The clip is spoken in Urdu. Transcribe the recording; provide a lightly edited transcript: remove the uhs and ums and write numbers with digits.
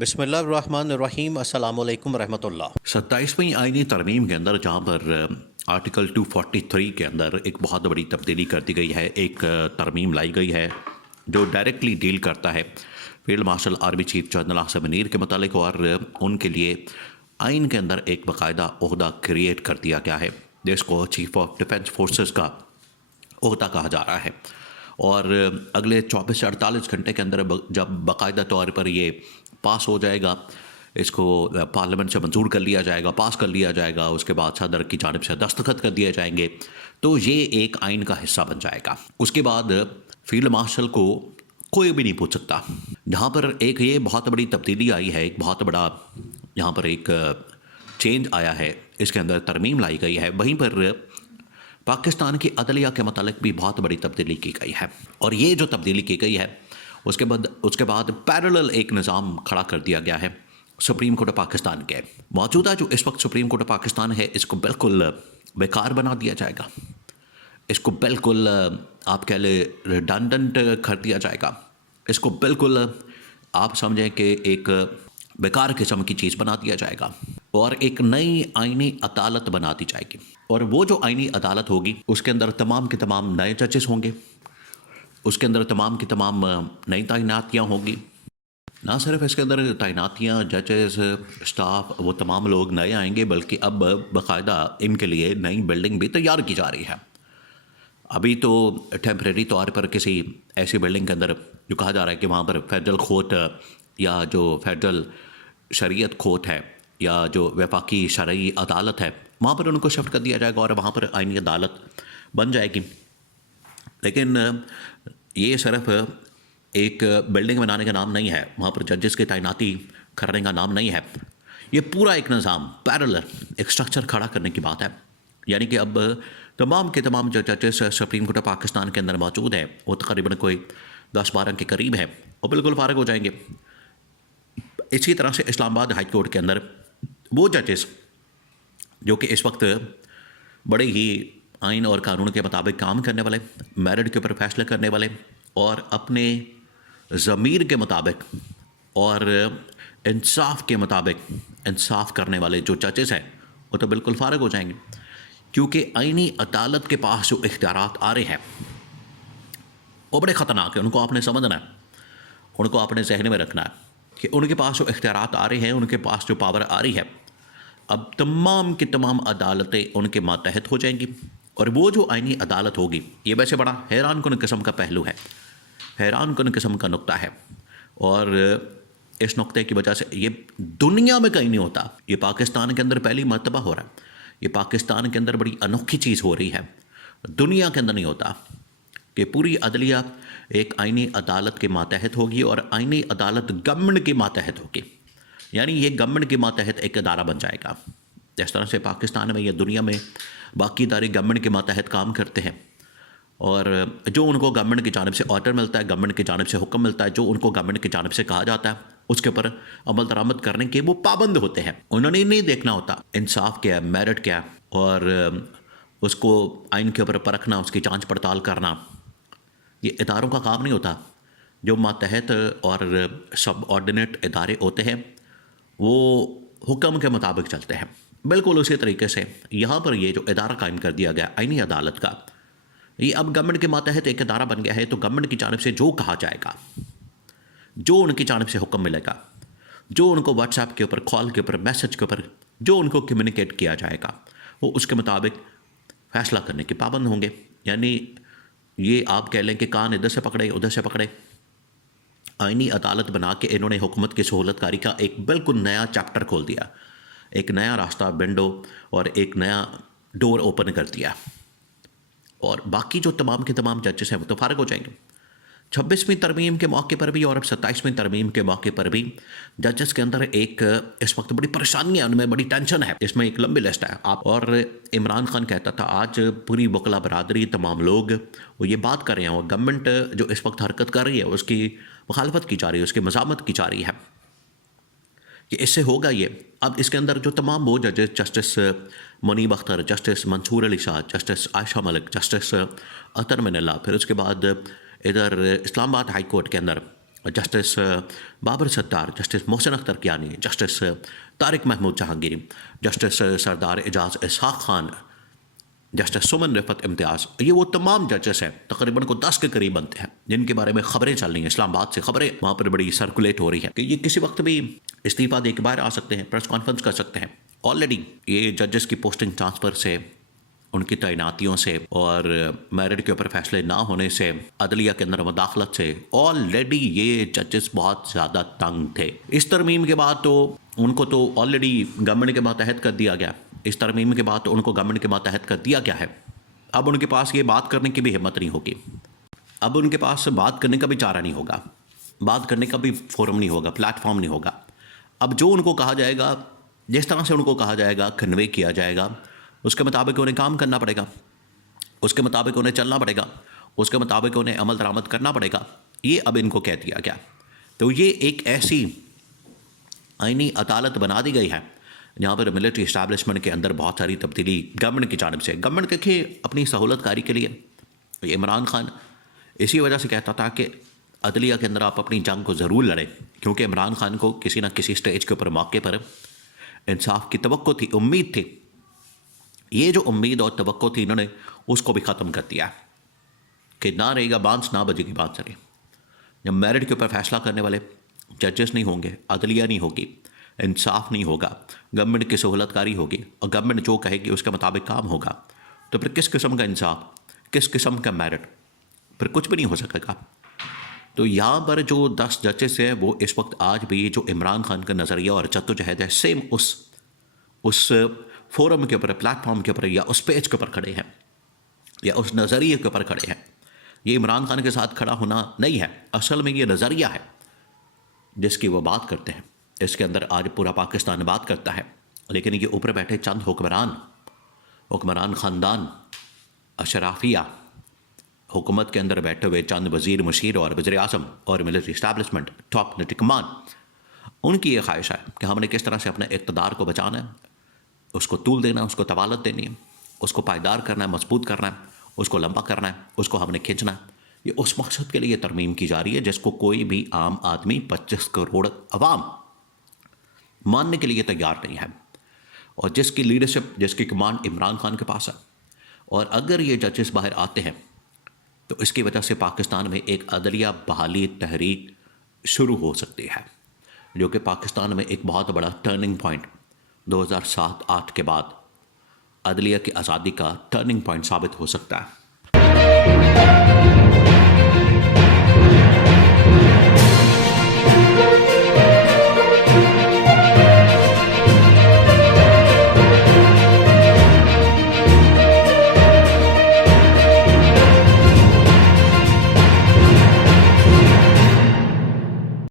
بسم اللہ الرحمن الرحیم، السلام علیکم ورحمۃ اللہ۔ 27ویں آئینی ترمیم کے اندر جہاں پر آرٹیکل 243 کے اندر ایک بہت بڑی تبدیلی کر دی گئی ہے، ایک ترمیم لائی گئی ہے جو ڈائریکٹلی ڈیل کرتا ہے field marshal army chief general Asif Munir کے متعلق، اور ان کے لیے آئین کے اندر ایک باقاعدہ عہدہ کریٹ کر دیا گیا ہے جس کو چیف آف ڈیفنس فورسز کا عہدہ کہا جا رہا ہے۔ اور اگلے 24 سے 48 گھنٹے کے اندر جب باقاعدہ طور پر یہ پاس ہو جائے گا، اس کو پارلیمنٹ سے منظور کر لیا جائے گا، پاس کر لیا جائے گا، اس کے بعد صدر کی جانب سے دستخط کر دیے جائیں گے، تو یہ ایک آئین کا حصہ بن جائے گا۔ اس کے بعد فیلڈ مارشل کو کوئی بھی نہیں پوچھ سکتا۔ جہاں پر ایک یہ بہت بڑی تبدیلی آئی ہے، ایک بہت بڑا یہاں پر ایک چینج آیا ہے، اس کے اندر ترمیم لائی گئی ہے، وہیں پر پاکستان کی عدلیہ کے متعلق بھی بہت بڑی تبدیلی کی گئی ہے۔ اور یہ جو تبدیلی کی گئی ہے اس کے بعد پیرلل ایک نظام کھڑا کر دیا گیا ہے سپریم کورٹ آف پاکستان کے۔ موجودہ جو اس وقت سپریم کورٹ آف پاکستان ہے، اس کو بالکل بیکار بنا دیا جائے گا، اس کو بالکل آپ کہہ لیں ریڈنڈنٹ کر دیا جائے گا، اس کو بالکل آپ سمجھیں کہ ایک بیکار قسم کی چیز بنا دیا جائے گا، اور ایک نئی آئینی عدالت بنا دی جائے گی۔ اور وہ جو آئینی عدالت ہوگی اس کے اندر تمام کے تمام نئے ججز ہوں گے، اس کے اندر تمام کی تمام نئی تعیناتیاں ہوں گی۔ نہ صرف اس کے اندر تعیناتیاں، ججز، اسٹاف، وہ تمام لوگ نئے آئیں گے، بلکہ اب باقاعدہ ان کے لیے نئی بلڈنگ بھی تیار کی جا رہی ہے۔ ابھی تو ٹیمپریری طور پر کسی ایسی بلڈنگ کے اندر جو کہا جا رہا ہے کہ وہاں پر فیڈرل کورٹ یا جو فیڈرل شریعت کورٹ ہے یا جو وفاقی شرعی عدالت ہے، وہاں پر ان کو شفٹ کر دیا جائے گا اور وہاں پر آئینی عدالت بن جائے گی۔ لیکن یہ صرف ایک بلڈنگ بنانے کا نام نہیں ہے، وہاں پر ججز کی تعیناتی کرنے کا نام نہیں ہے، یہ پورا ایک نظام پیرلل ایک سٹرکچر کھڑا کرنے کی بات ہے۔ یعنی کہ اب تمام کے تمام جو ججز سپریم کورٹ آف پاکستان کے اندر موجود ہیں، وہ تقریباً کوئی 10-12 کے قریب ہیں، وہ بالکل فارغ ہو جائیں گے۔ اسی طرح سے اسلام آباد ہائی کورٹ کے اندر وہ ججز جو کہ اس وقت بڑے ہی آئین اور قانون کے مطابق کام کرنے والے، میرٹ کے اوپر فیصلے کرنے والے، اور اپنے ضمیر کے مطابق اور انصاف کے مطابق انصاف کرنے والے جو ججز ہیں، وہ تو بالکل فارغ ہو جائیں گے، کیونکہ آئینی عدالت کے پاس جو اختیارات آ رہے ہیں وہ بڑے خطرناک ہیں۔ ان کو آپ نے سمجھنا ہے، ان کو اپنے ذہن میں رکھنا ہے کہ ان کے پاس جو اختیارات آ رہے ہیں، ان کے پاس جو پاور آ رہی ہے، اب تمام کی تمام عدالتیں ان کے ماتحت ہو جائیں گی۔ اور وہ جو آئینی عدالت ہوگی، یہ ویسے بڑا حیران کن قسم کا پہلو ہے، حیران کن قسم کا نقطہ ہے، اور اس نقطے کی وجہ سے یہ دنیا میں کہیں نہیں ہوتا، یہ پاکستان کے اندر پہلی مرتبہ ہو رہا ہے، یہ پاکستان کے اندر بڑی انوکھی چیز ہو رہی ہے، دنیا کے اندر نہیں ہوتا کہ پوری عدلیہ ایک آئینی عدالت کے ماتحت ہوگی، اور آئینی عدالت گورنمنٹ کے ماتحت ہوگی، یعنی یہ گورنمنٹ کے ماتحت ایک ادارہ بن جائے گا۔ جس طرح سے پاکستان میں یا دنیا میں باقی ادارے گورنمنٹ کے ماتحت کام کرتے ہیں، اور جو ان کو گورنمنٹ کی جانب سے آرڈر ملتا ہے، گورنمنٹ کی جانب سے حکم ملتا ہے، جو ان کو گورنمنٹ کی جانب سے کہا جاتا ہے، اس کے اوپر عمل درآمد کرنے کے وہ پابند ہوتے ہیں۔ انہوں نے نہیں دیکھنا ہوتا انصاف کیا ہے، میرٹ کیا ہے، اور اس کو آئین کے اوپر پرکھنا، اس کی جانچ پڑتال کرنا، یہ اداروں کا کام نہیں ہوتا۔ جو ماتحت اور سب آرڈینیٹ ادارے ہوتے ہیں وہ حکم کے مطابق چلتے ہیں۔ بالکل اسی طریقے سے یہاں پر یہ جو ادارہ قائم کر دیا گیا آئینی عدالت کا، یہ اب گورنمنٹ کے ماتحت ایک ادارہ بن گیا ہے، تو گورنمنٹ کی جانب سے جو کہا جائے گا، جو ان کی جانب سے حکم ملے گا، جو ان کو واٹس ایپ کے اوپر، کال کے اوپر، میسج کے اوپر جو ان کو کمیونیکیٹ کیا جائے گا، وہ اس کے مطابق فیصلہ کرنے کے پابند ہوں گے۔ یعنی یہ آپ کہہ لیں کہ کان ادھر سے پکڑے ادھر سے پکڑے۔ آئینی عدالت بنا کے انہوں نے حکومت کی سہولت کاری کا ایک بالکل نیا چیپٹر کھول دیا، ایک نیا راستہ، ونڈو، اور ایک نیا ڈور اوپن کر دیا، اور باقی جو تمام کے تمام ججز ہیں وہ تو فارغ ہو جائیں گے۔ 26ویں ترمیم کے موقع پر بھی اور اب 27ویں ترمیم کے موقع پر بھی ججز کے اندر ایک اس وقت بڑی پریشانی ہے، ان میں بڑی ٹینشن ہے، اس میں ایک لمبی لسٹ ہے آپ۔ اور عمران خان کہتا تھا آج پوری وکلا برادری، تمام لوگ وہ یہ بات کر رہے ہیں، اور گورنمنٹ جو اس وقت حرکت کر رہی ہے اس کی مخالفت کی جا رہی ہے، اس کی مزاحمت کی جا رہی ہے کہ اس سے ہوگا یہ۔ اب اس کے اندر جو تمام وہ ججز، جسٹس منیب اختر، جسٹس منصور علی شاہ، جسٹس عائشہ ملک، جسٹس اطہر من اللہ، پھر اس کے بعد ادھر اسلام آباد ہائی کورٹ کے اندر جسٹس بابر ستار، justice Mohsin Akhtar Kayani, justice Tariq Mahmood Jahangir, justice سردار اعجاز اسحاق خان، جسٹس سمن رفت امتیاز، یہ وہ تمام ججز ہیں، تقریباً کو 10 کے قریب بنتے ہیں، جن کے بارے میں خبریں چل رہی ہیں، اسلام آباد سے خبریں وہاں پر بڑی سرکولیٹ ہو رہی ہیں کہ یہ کسی وقت بھی استعفیٰ دے کے باہر آ سکتے ہیں، پریس کانفرنس کر سکتے ہیں۔ آلریڈی یہ ججز کی پوسٹنگ ٹرانسفر سے، ان کی تعیناتیوں سے اور میرٹ کے اوپر فیصلے نہ ہونے سے، عدلیہ کے اندر مداخلت سے، آلریڈی یہ ججز بہت زیادہ تنگ تھے۔ اس ترمیم کے بعد تو ان کو تو آلریڈی گورنمنٹ کے ماتحت کر دیا گیا، اس ترمیم کے بعد تو ان کو گورنمنٹ کے ماتحت کر دیا گیا ہے۔ اب ان کے پاس یہ بات کرنے کی بھی ہمت نہیں ہوگی، اب ان کے پاس بات کرنے کا بھی چارہ نہیں ہوگا، بات کرنے کا بھی فورم نہیں ہوگا، پلیٹ فارم نہیں ہوگا۔ اب جو ان کو کہا جائے گا، جس طرح سے ان کو کہا جائے گا، کنوے کیا جائے گا، اس کے مطابق انہیں کام کرنا پڑے گا، اس کے مطابق انہیں چلنا پڑے گا، اس کے مطابق انہیں عمل درآمد کرنا پڑے گا۔ یہ اب ان کو کہہ دیا گیا، تو یہ ایک ایسی آئینی عدالت بنا دی گئی ہے جہاں پر ملٹری اسٹیبلشمنٹ کے اندر بہت ساری تبدیلی گورنمنٹ کی جانب سے۔ گورنمنٹ دیکھیے اپنی سہولت کاری کے لیے، عمران خان اسی وجہ سے کہتا تھا کہ عدلیہ کے اندر آپ اپنی جنگ کو ضرور لڑیں، کیونکہ عمران خان کو کسی نہ کسی سٹیج کے اوپر، موقع پر انصاف کی توقع تھی، امید تھی۔ یہ جو امید اور توقع تھی، انہوں نے اس کو بھی ختم کر دیا کہ نہ رہے گا بانس، نہ بجے گی بانسری۔ جب میرٹ کے اوپر فیصلہ کرنے والے ججز نہیں ہوں گے، عدلیہ نہیں ہوگی، انصاف نہیں ہوگا، گورنمنٹ کی سہولت کاری ہوگی اور گورنمنٹ جو کہے گی اس کے مطابق کام ہوگا، تو پھر کس قسم کا انصاف، کس قسم کا میرٹ، پھر کچھ بھی نہیں ہو سکے گا۔ تو یہاں پر جو 10 ججز ہیں وہ اس وقت آج بھی جو عمران خان کا نظریہ اور جدوجہد ہے، سیم اس فورم کے اوپر، پلیٹ فارم کے اوپر یا اس پیج کے اوپر کھڑے ہیں یا اس نظریے کے اوپر کھڑے ہیں۔ یہ عمران خان کے ساتھ کھڑا ہونا نہیں ہے، اصل میں یہ نظریہ ہے جس کی وہ بات کرتے ہیں۔ اس کے اندر آج پورا پاکستان بات کرتا ہے، لیکن یہ اوپر بیٹھے چند حکمران خاندان، اشرافیہ، حکومت کے اندر بیٹھے ہوئے چند وزیر، مشیر اور وزیر اعظم اور ملٹری اسٹیبلشمنٹ، ٹاپ ملٹری کمان، ان کی یہ خواہش ہے کہ ہم نے کس طرح سے اپنے اقتدار کو بچانا ہے، اس کو طول دینا، اس کو طوالت دینی ہے، اس کو پائیدار کرنا ہے، مضبوط کرنا ہے، اس کو لمبا کرنا ہے، اس کو ہم نے کھینچنا ہے۔ یہ اس مقصد کے لیے ترمیم کی جا رہی ہے جس کو کوئی بھی عام آدمی، 25 کروڑ عوام ماننے کے لیے تیار نہیں ہے، اور جس کی لیڈرشپ، جس کی کمانڈ عمران خان کے پاس ہے۔ اور اگر یہ ججز باہر آتے ہیں تو اس کی وجہ سے پاکستان میں ایک عدلیہ بحالی تحریک شروع ہو سکتی ہے، جو کہ پاکستان میں ایک بہت بڑا ٹرننگ پوائنٹ 2007-8 کے بعد عدلیہ کی آزادی کا ٹرننگ پوائنٹ ثابت ہو سکتا ہے۔